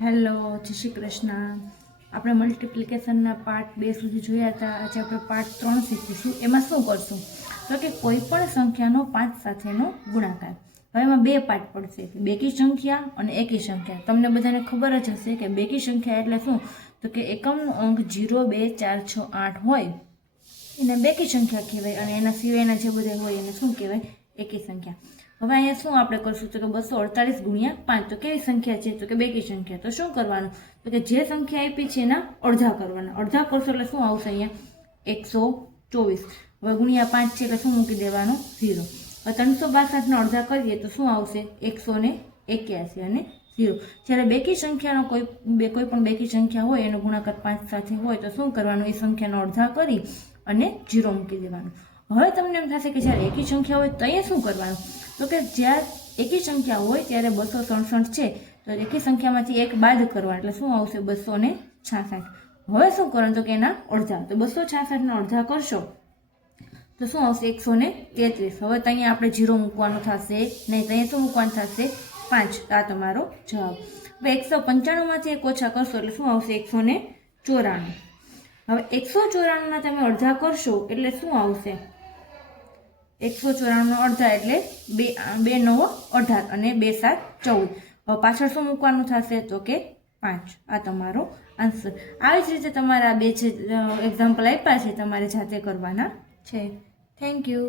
Hello, જય શ્રી કૃષ્ણ. આપણે મલ્ટિપ્લિકેશનના part 2 સુધી જોયા હતા. આજે આપણે પાર્ટ 3 શીખીશું. એમાં શું કરશું તો કે કોઈ પણ સંખ્યાનો 5 સાથેનો ગુણાકાર. હવે એમાં બે પાર્ટ પડશે, બેકી સંખ્યા અને એકી સંખ્યા. તમને બધાને ખબર જ હશે કે બેકી સંખ્યા એટલે શું, તો કે એકમનો અંક 0, 2, 4, 6, 8 હોય એને બેકી સંખ્યા કહેવાય, અને એના સિવાયના જે બધા હોય એને શું કહેવાય, એકી સંખ્યા. હવે અહીંયા શું આપણે કરશું તો કે 248 ગુણ્યા 5. તો કેવી સંખ્યા છે તો કે બેકી સંખ્યા. તો શું કરવાનું તો કે જે સંખ્યા આપી છે એના અડધા કરવાના. અડધા કરશો એટલે શું આવશે, અહીંયા 124. હવે ગુણ્યા 5 છે એટલે શું મૂકી દેવાનું, 0. હવે 362 ના અડધા કરીએ તો શું આવશે, 181 અને 0. જ્યારે બેકી સંખ્યાનો કોઈ પણ બેકી સંખ્યા હોય એનો ગુણાકાર 5 સાથે હોય તો શું કરવાનું, એ સંખ્યાનો અડધા કરી અને 0 મૂકી દેવાનું. હવે તમને એમ થશે કે જ્યારે એકી સંખ્યા હોય તો અહીંયા શું કરવાનું, તો કે જ્યારે એકી સંખ્યા હોય ત્યારે 267 છે તો એકી સંખ્યામાંથી એક બાદ કરવા એટલે શું આવશે, 266. હવે શું કરવાનું તો કે એના અડધા, તો 266 ના અડધા કરશો તો શું આવશે, 133. હવે તો અહીંયા આપણે 0 મૂકવાનું થશે નહીં, તો અહીંયા શું મૂકવાનું થશે, 5. તો આ તમારો જવાબ. હવે 195 માંથી એક ઓછા કરશો એટલે શું આવશે, 194. હવે 194 ના તમે અડધા કરશો એટલે શું આવશે, 194 નો અડધા એટલે 2 9 18 અને 2 7 14. હવે પાછળ શું મૂકવાનું થશે તો કે 5. આ તમારો આન્સર. આવી જ રીતે તમારા બે જે એક્ઝામ્પલ આપ્યા છે તમારે જાતે કરવાના છે. Thank you.